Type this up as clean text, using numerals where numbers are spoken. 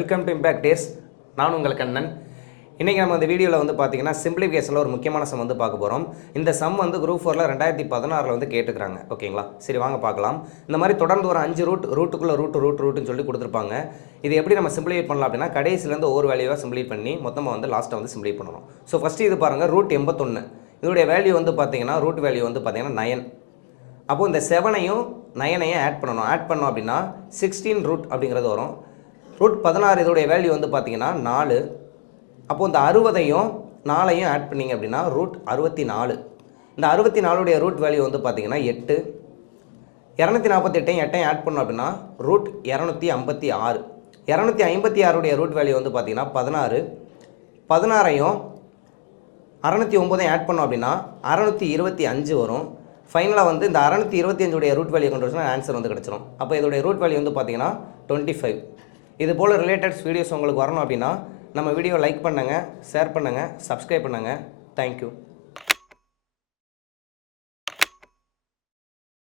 Welcome to impact days. நான் உங்கள் கண்ணன். இன்றைக்கி நம்ம இந்த வீடியோவில் வந்து பார்த்தீங்கன்னா சிம்பிளிஃபிகேஷனில் ஒரு முக்கியமான சம் வந்து பார்க்க போகிறோம். இந்த சம் வந்து குரூப் 4ல் 2016 வந்து கேட்டுக்கிறாங்க. ஓகேங்களா? சரி வாங்க பார்க்கலாம். இந்த மாதிரி தொடர்ந்து ஒரு 5 ரூட்டுக்குள்ளே ரூட்டுன்னு சொல்லி கொடுத்துருப்பாங்க. இது எப்படி நம்ம சிம்பிளிஃபை பண்ணலாம் அப்படின்னா கடைசிலேருந்து ஒவ்வொரு வேல்யூவாக சிம்பிளிஃபை பண்ணி மொத்தமாக வந்து லாஸ்ட்டை வந்து சிம்பிளிஃபை பண்ணணும். ஸோ ஃபஸ்ட்டு இது பாருங்கள், ரூட் 81. இதோடைய வேல்யூ வந்து பார்த்தீங்கன்னா ரூட் வேல்யூ வந்து பார்த்தீங்கன்னா 9. அப்போது இந்த 7ஐயும் 9ஐயும் ஆட் பண்ணோம் அப்படின்னா 16 ரூட் அப்படிங்கிறது வரும். ரூட் 16 இதோடைய வேல்யூ வந்து பார்த்தீங்கன்னா 4. அப்போது இந்த 60ஐயும் 4ஐயும் ஆட் பண்ணிங்க அப்படின்னா ரூட் 64. இந்த 64உடைய ரூட் வேல்யூ வந்து பார்த்தீங்கன்னா 8. 248ஐயும் 8ஐயும் ஆட் பண்ணோம் அப்படின்னா ரூட் 256. 256உடைய ரூட் வேல்யூ வந்து பார்த்தீங்கன்னா 16. 16ஐயும் 609ஐயும் ஆட் பண்ணோம் அப்படின்னா 625 வரும். ஃபைனலாக வந்து இந்த 625உடைய ரூட் வேல்யூ கொண்டு வச்சுன்னா ஆன்சர் வந்து கிடச்சிரும். அப்போ இதோடைய ரூட் வேல்யூ வந்து பார்த்தீங்கன்னா 25. இது போல் ரிலேட்டட்ஸ் வீடியோஸ் உங்களுக்கு வரணும் அப்படின்னா நம்ம வீடியோ லைக் பண்ணுங்கள், ஷேர் பண்ணுங்கள், சப்ஸ்கிரைப் பண்ணுங்கள். தேங்க்யூ.